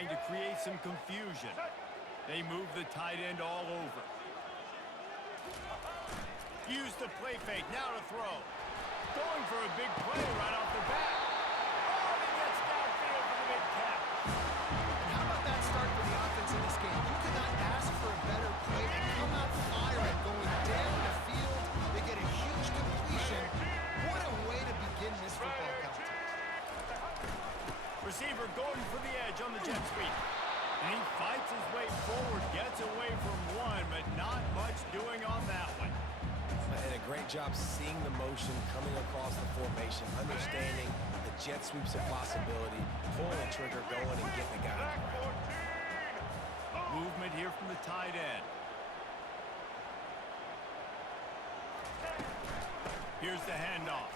trying to create some confusion. They move the tight end all over. Use the play fake, now to throw. Going for a big play right off the bat. Oh, he gets downfield for the big catch. And how about that start for the offense in this game? You could not ask for a better play. They come out firing, going down the field. They get a huge completion. What a way to begin this football contest. Receiver going for the edge on the jet sweep. And he fights his way forward, gets away from one, but not much doing on that one. And a great job seeing the motion coming across the formation, understanding the jet sweep's a possibility, pulling the trigger, going and getting the guy. Movement here from the tight end. Here's the handoff.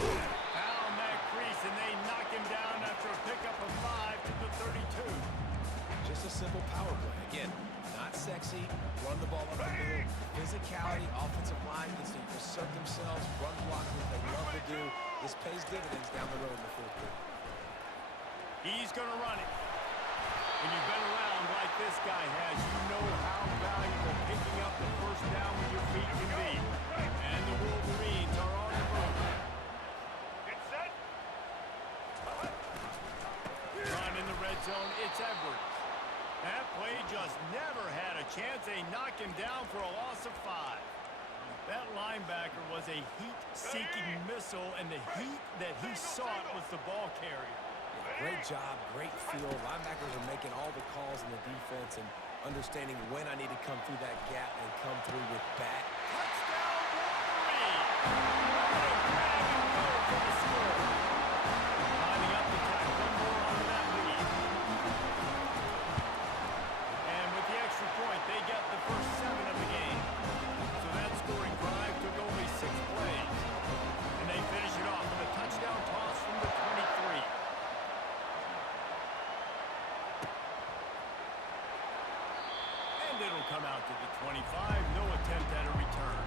Found that crease, and they knock him down after a pickup of 5 to the 32. Just a simple power play. Again, not sexy, run the ball up the middle. Physicality, offensive line gets to assert themselves, run block what they love to do. This pays dividends down the road in the fourth quarter. He's going to run it. When you've been around like this guy has, you know how valuable picking up the first down with your feet can be. And the Wolverines are on the move. Get set. Run in the red zone, it's Edwards. That play just never had a chance. They knock him down for a loss of 5. That linebacker was a heat-seeking missile, and the heat that he sought was the ball carrier. Yeah, great job, great feel. Linebackers are making all the calls in the defense and understanding when I need to come through that gap and come through with bat. Touchdown, Wolverine! What a grab and go for the score. Lining up to tack one more onto that lead. And with the extra point, they get the first 7 of the game. So that scoring drive took only 6 plays. And they finish it off with a touchdown toss from the 23. And it'll come out to the 25. No attempt at a return.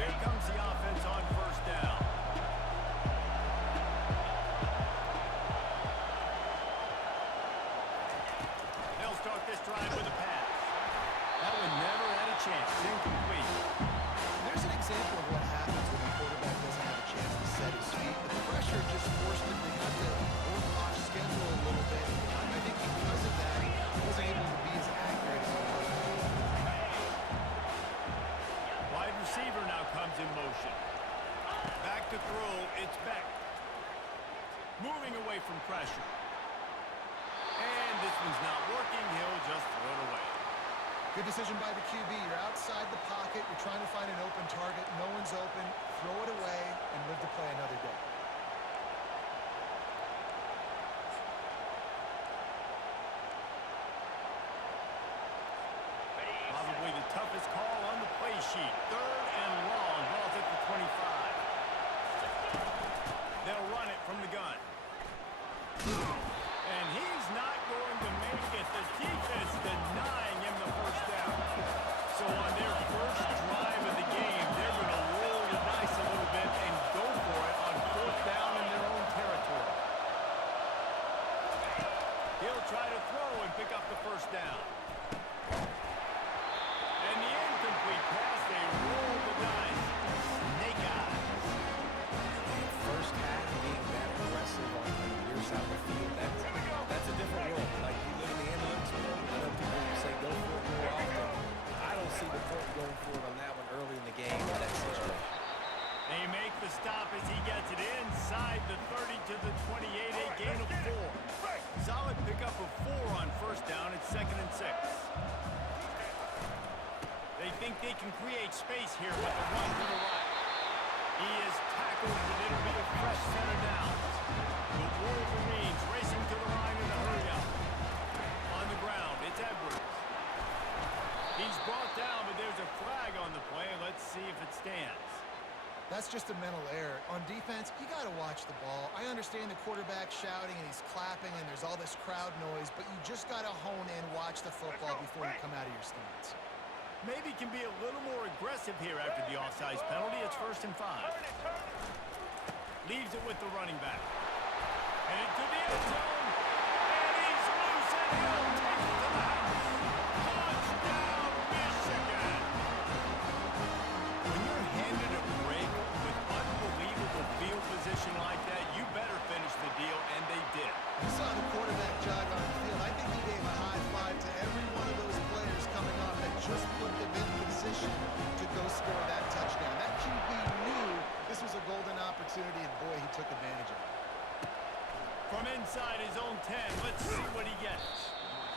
Here comes the offense on first down. They'll start this drive with a pass. That one never had a chance. Incomplete. There's an example of what happens when the quarterback doesn't have a chance to set his feet. The pressure just forced him to have to work off schedule a little bit. I think because of that, he wasn't able to be as accurate as he was. Wide receiver now comes in motion. Back to throw, it's Beck. Moving away from pressure. And this one's not working, he'll just throw it away. Good decision by the QB. You're outside the pocket. You're trying to find an open target. No one's open. Throw it away and live to play another day. Probably the toughest call on the play sheet. 3rd and long. Ball's at the 25. They'll run it from the gun. And he's not going to make it. The defense denying him the first down. So on their first drive of the game, they're going to roll the dice a little bit and go for it on 4th down in their own territory. He'll try to throw and pick up the first down. And the incomplete pass, they roll the dice. Snake eyes. First half being that aggressive on your side of the field, that's a different world. Like you live in the analytics world, I know people will say go for it more often. I don't see the point going for it on that one early in the game in that situation. They make the stop as he gets it inside the 30 to the 28, a gain of 4. Solid pickup of 4 on first down. It's 2nd and 6. They think they can create space here with a run to the right. He is tackled, but it'll be a fresh set of downs. The Wolverines racing to the line in a hurry up. On the ground, it's Edwards. He's brought down, but there's a flag on the play. Let's see if it stands. That's just a mental error. On defense, you got to watch the ball. I understand the quarterback shouting and he's clapping and there's all this crowd noise, but you just got to hone in, watch the football before you come out of your stance. Maybe can be a little more aggressive here after the offsides penalty. It's 1st and 5. Leaves it with the running back. And into the end zone. And he's loose and he'll take it to the house. Touchdown, Michigan. When you're handed a break with unbelievable field position like that, you better finish the deal, and they did. You saw the quarterback jog on the field. I think he gave a high five to every one of those players coming on that just put them in position to go score that touchdown. That QB knew this was a golden opportunity, and boy, he took advantage of it. From inside his own 10, let's see what he gets.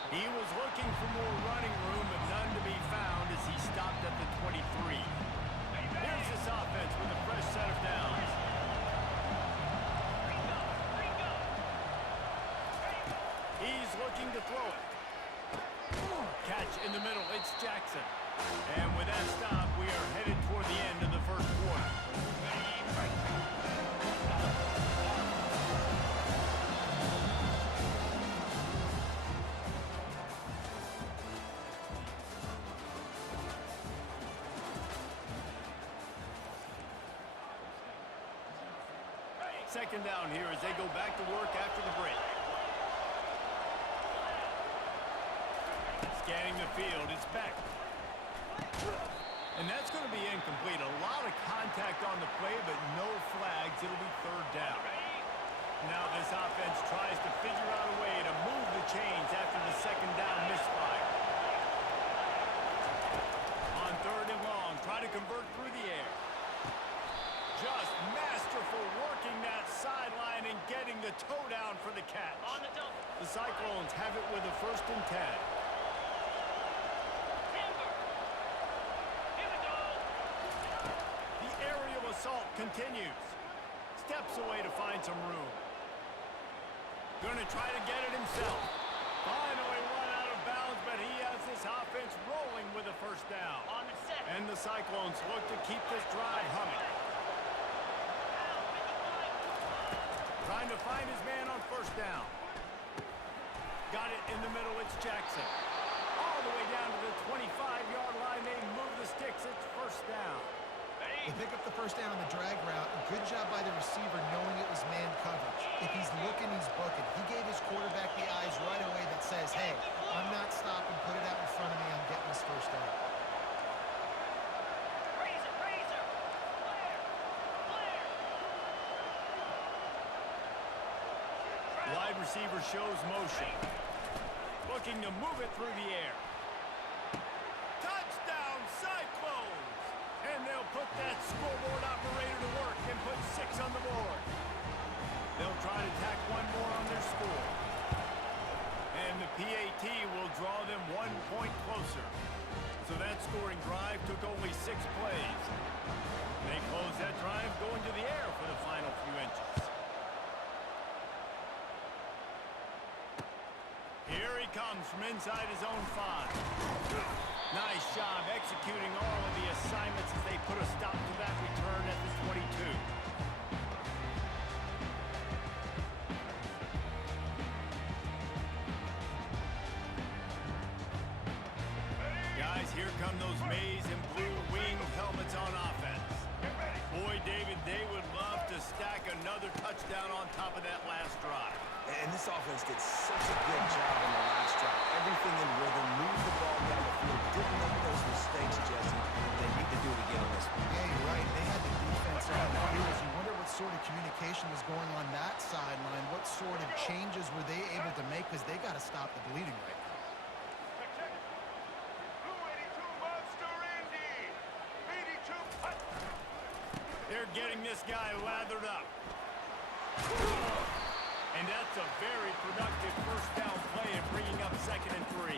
He was looking for more running room, but none to be found as he stopped at the 23. Here's this offense with a fresh set of downs. He's looking to throw it. Catch in the middle, it's Jackson. And with that stop, we are headed toward the end of the first quarter. Second down here as they go back to work after the break. Scanning the field, it's Beck. And that's going to be incomplete. A lot of contact on the play, but no flags. It'll be 3rd down. Now this offense tries to figure out a way to move the chains after the second down misfire. On 3rd and long, try to convert through the air. Just masterful working that sideline and getting the toe down for the catch. On the double. The Cyclones have it with a 1st and 10. The aerial assault continues. Steps away to find some room. Gonna try to get it himself. Finally run out of bounds, but he has this offense rolling with a 1st down. On the set. And the Cyclones look to keep this drive humming. Trying to find his man on 1st down. Got it in the middle, it's Jackson. All the way down to the 25-yard line, they move the sticks, it's 1st down. They pick up the 1st down on the drag route. Good job by the receiver knowing it was man coverage. If he's looking, he's booking. He gave his quarterback the eyes right away that says, hey, I'm not stopping, put it out in front of me, I'm getting this 1st down. Wide receiver shows motion. Looking to move it through the air. Touchdown, Cyclones! And they'll put that scoreboard operator to work and put 6 on the board. They'll try to tack one more on their score. And the PAT will draw them 1 point closer. So that scoring drive took only 6 plays. They close that drive going to the air for the final few inches. Here he comes from inside his own 5. Nice job executing all of the assignments as they put a stop to that return at the 22. Guys, here come those maize and blue winged helmets on offense. Boy, David, they would love to stack another touchdown on top of that last drive. And this offense did such a good job on the last drive. Everything in rhythm, moved the ball down the field, didn't make those mistakes, Jesse. They need to do it again on this one. Yeah, you're right. They had the defense on the heels. You wonder what sort of communication was going on that sideline. What sort of changes were they able to make? Because they got to stop the bleeding right now. They're getting this guy lathered up. And that's a very productive 1st down play and bringing up 2nd and 3.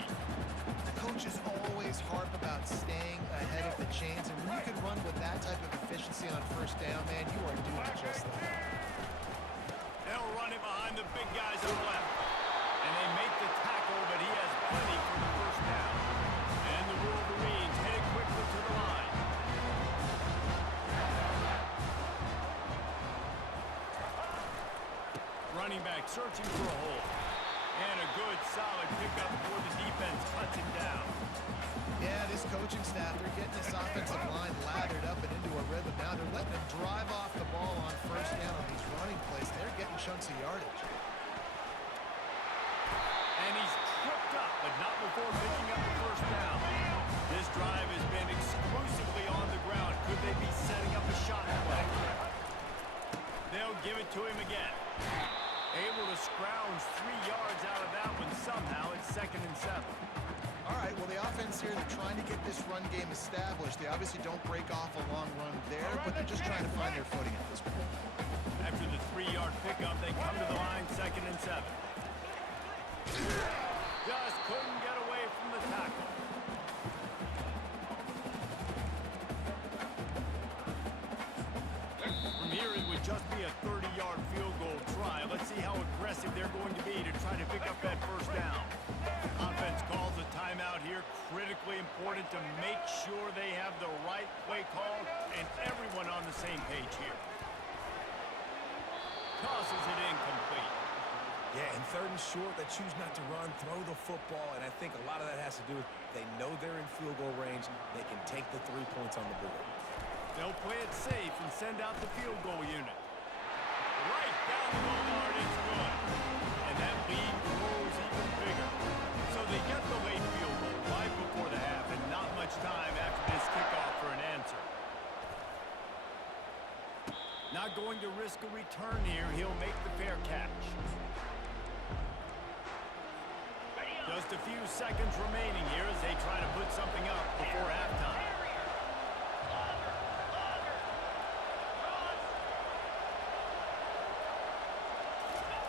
Coaches always harp about staying ahead of the chains, and when you can run with that type of efficiency on 1st down, man, you are doing just that. They'll run it behind the big guys on the left. And they make the tackle, but he has plenty for the 1st down. And the Wolverines headed quickly to the line. Running back searching for a hole. And a good, solid pickup before the defense cuts him down. Yeah, this coach coaching staff, they're getting this offensive line lathered up and into a rhythm. Now they're letting them drive off the ball on first down on these running plays. They're getting chunks of yardage. And he's tripped up, but not before picking up the first down. This drive has been exclusively on the ground. Could they be setting up a shot play? They'll give it to him again. Able to scrounge 3 yards out of that one somehow. It's 2nd and 7. All right, well, the offense here, they're trying to get this run game established. They obviously don't break off a long run there, but they're just trying to find their footing at this point. After the 3-yard pickup, they come to the line, 2nd and 7. Just couldn't get away from the tackle. From here, it would just be a 30-yard field goal try. Let's see how aggressive they're going to be to try to pick up that first down. Offense calls a timeout here. Critically important to make sure they have the right play call and everyone on the same page here. Tosses it incomplete. Yeah, and 3rd and short, they choose not to run, throw the football, and I think a lot of that has to do with they know they're in field goal range. They can take the 3 points on the board. They'll play it safe and send out the field goal unit. Right down the goal yard, it's good. And that lead grows even bigger. So they get the late field goal right before the half and not much time after this kickoff for an answer. Not going to risk a return here. He'll make the fair catch. Just a few seconds remaining here as they try to put something up before halftime.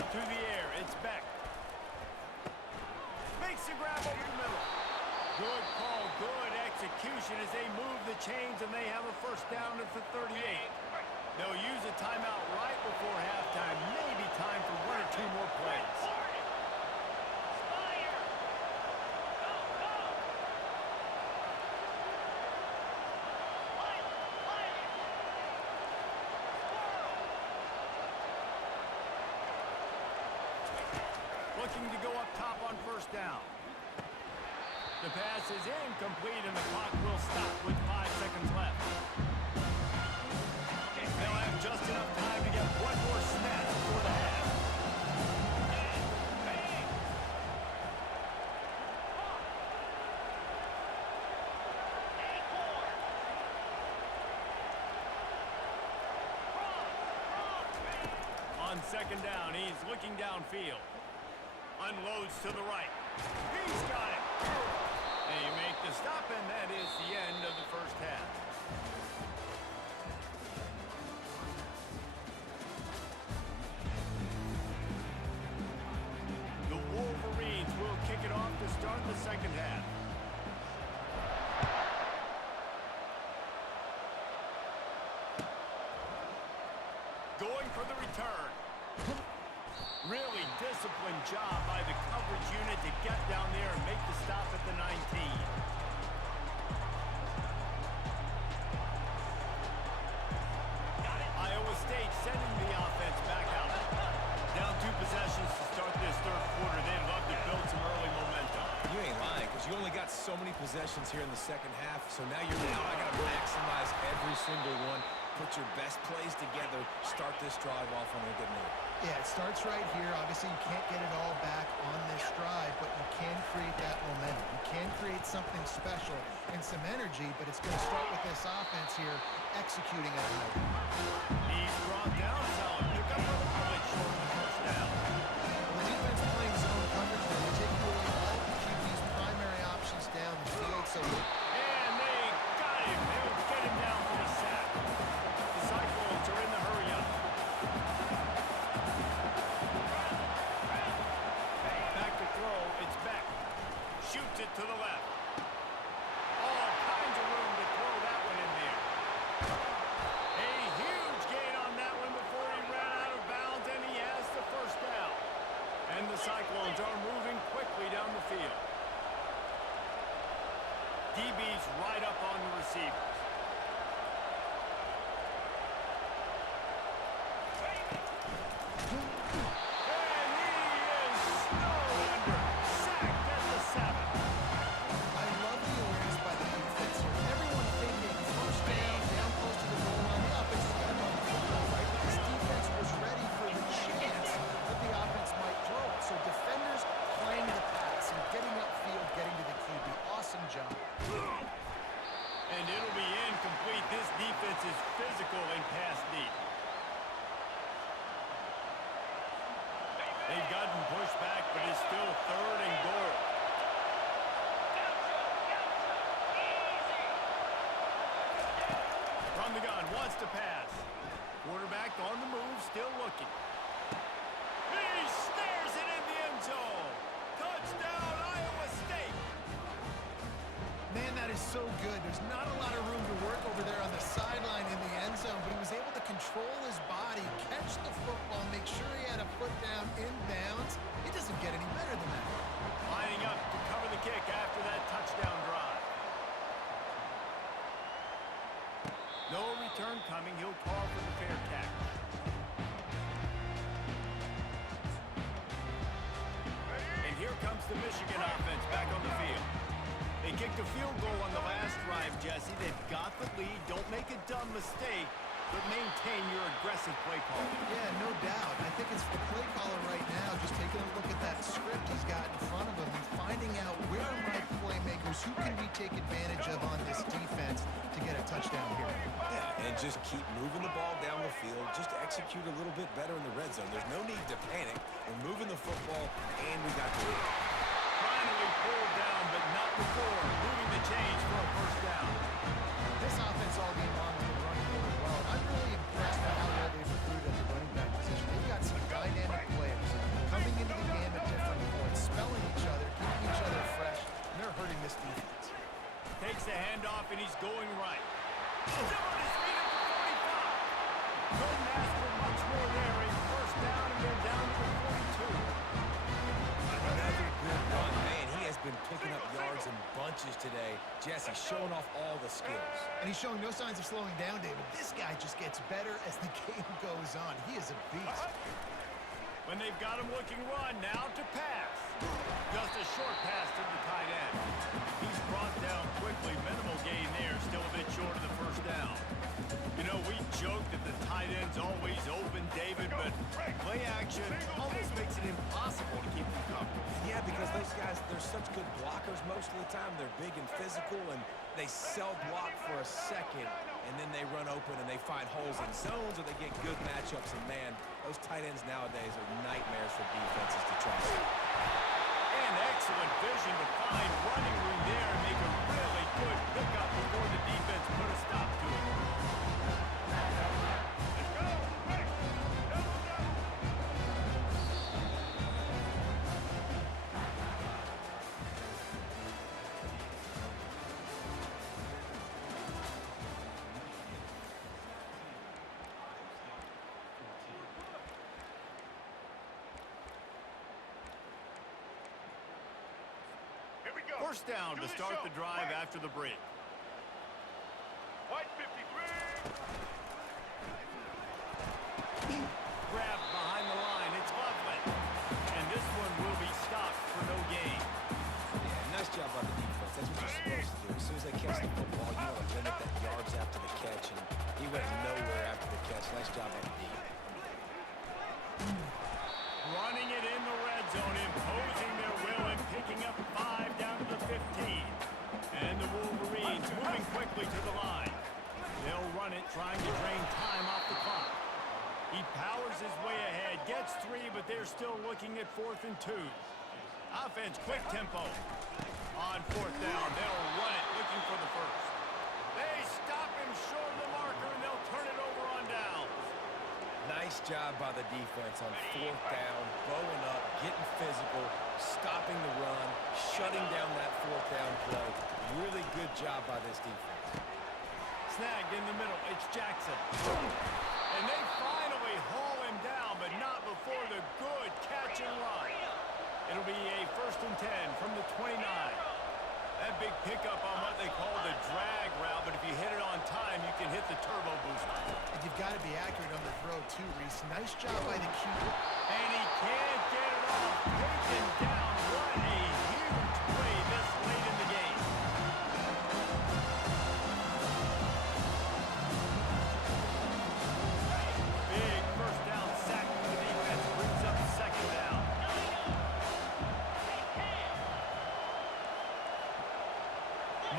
To the air, it's Beck. Makes the grab over the middle. Good call, good execution as they move the chains and they have a first down at the 38. They'll use a timeout right before halftime. Maybe time for 1 or 2 more plays. Looking to go up top on first down. The pass is incomplete and the clock will stop with 5 seconds left. They'll have just enough time to get one more snap before the half. On 2nd down, he's looking downfield. Unloads to the right. He's got it. They make the stop, and that is the end of the first half. The Wolverines will kick it off to start the second half. Going for the return. Really disciplined job by the coverage unit to get down there and make the stop at the 19. Iowa State sending the offense back out. Down 2 possessions to start this 3rd quarter. They'd love to build some early momentum. You ain't lying, because you only got so many possessions here in the 2nd half, so now I got to maximize every single one. Put your best plays together. Start this drive off on a good note. Yeah, it starts right here. Obviously, you can't get it all back on this drive, but you can create that momentum. You can create something special and some energy, but it's going to start with this offense here executing at a high level. He's brought down solid. Pick up a little bit short of the first down. Well, the defense playing zone coverage, they're taking away all the QB's primary options down the field, so And they got him. They'll get him down for the sack. The Cyclones are in the hurry-up. Back to throw. It's Beck. Shoots it to the left. All kinds of room to throw that one in there. A huge gain on that one before he ran out of bounds, and he has the first down. And the Cyclones are moving quickly down the field. DB's right up on the receivers. And he is snowed under. Sacked at the 7. I love the awareness by the defense wants to pass. Quarterback on the move, still looking. He snares it in the end zone. Touchdown, Iowa State. Man, that is so good. There's not a lot of room to work over there on the sideline in the end zone, but he was able to control his body, catch the football, make sure he had a foot down inbounds. It doesn't get any better than that. Lining up to cover the kick after that touchdown drive. No return coming. He'll call for the fair catch. And here comes the Michigan offense back on the field. They kicked a field goal on the last drive, Jesse. They've got the lead. Don't make a dumb mistake, but maintain your aggressive play call. Yeah, no doubt. I think it's the play caller right now just taking a look at that script he's got in front of him and finding out where are my playmakers, who can we take advantage of on this defense to get a touchdown here. Yeah, and just keep moving the ball down the field. Just execute a little bit better in the red zone. There's no need to panic. We're moving the football, and we got the lead. Finally pulled down, but not before. Moving the chains for a first down. This offense all game long has been running really well. I'm really impressed by how well they've recruited at the running back position. They've got some dynamic players coming into the game at different points, spelling each other, keeping each other fresh, and they're hurting this defense. Takes the handoff, and he's going right. Still on his feet at the 45. Couldn't ask for much more there. A first down, and they're down to the 42. Another good run. Man, he has been picking up yards in bunches today. Jesse showing off all the skills. And he's showing no signs of slowing down, David. This guy just gets better as the game goes on. He is a beast. When they've got him looking run, now to pass. Just a short pass to the tight end. He's brought down quickly. Minimal gain there, still a bit short of the first down. You know, we joke that the tight end's always open, David, but play action almost makes it impossible to keep them covered. Yeah, because those guys, they're such good blockers most of the time. They're big and physical, and they sell block for a second, and then they run open and they find holes in zones, or they get good matchups. And, man, those tight ends nowadays are nightmares for defenses to try to see. And excellent vision to find running room there and make a really good pickup before the defense put a stop to it. First down to start the drive after the break. White 53. Grab behind the line. It's Loveland. And this one will be stopped for no gain. Yeah, nice job by the defense. That's what you're supposed to do. As soon as they catch the football, you want to limit that yards after the catch, and he went nowhere after the catch. Nice job by the defense. Running it in the red zone, imposing their will and picking up 5 down to the 15. And the Wolverines moving quickly to the line. They'll run it, trying to drain time off the clock. He powers his way ahead, gets 3, but they're still looking at 4th and 2. Offense, quick tempo. On 4th down, they'll run it, looking for the first. They stop him short of the marker, and they'll turn it over on downs. Nice job by the defense on 4th down, bowing up, getting physical, stopping the run, shutting down that 4th down play. Really good job by this defense. Snagged in the middle, it's Jackson. And they finally haul him down, but not before the good catch and run. It'll be a 1st and 10 from the 29. That big pickup on what they call the drag route, but if you hit it on time, you can hit the turbo booster. And you've got to be accurate on the throw, too, Reese. Nice job by the QB. And he can't get it off. Taken down. What a huge play this late in the game. Big first down sack for the defense. Brings up 2nd down.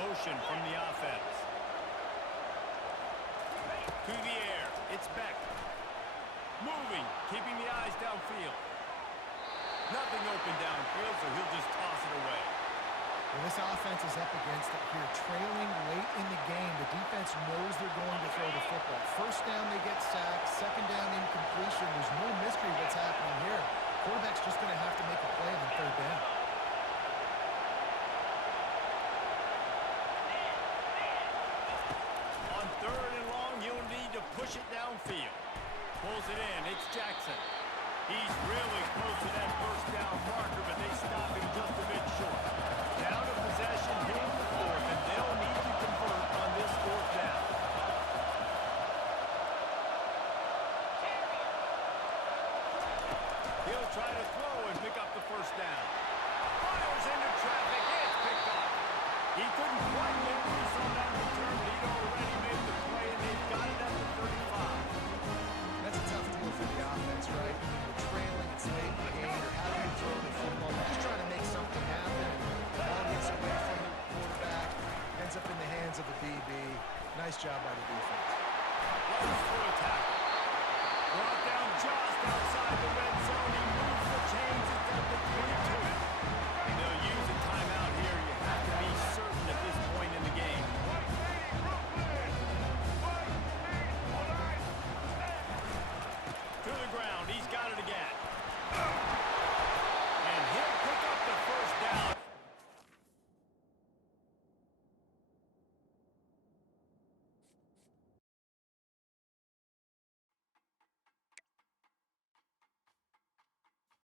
Motion from the offense. To the air. It's Beck. Moving, keeping the eyes downfield. Nothing open downfield, so he'll just toss it away. Well, this offense is up against it here, trailing late in the game. The defense knows they're going to throw the football. First down, they get sacked. Second down, incompletion. There's no mystery what's happening here. Quarterback's just going to have to make a play on third down. On third and long, you'll need to push it downfield. Pulls it in. It's Jackson. He's really close to that first down marker, but they stop him just a bit short. Down to possession here in the fourth, and they'll need to convert on this fourth down. He'll try to throw and pick up the first down. Fires into traffic. It's picked up. He couldn't quite get loose on that return, but he'd already made the play, and they've got it at the 35. That's a tough deal for the offense, right? I mean, we're trailing, it's late in the game, they're having to throw the football, they're just trying to make something happen, and the ball gets away from them.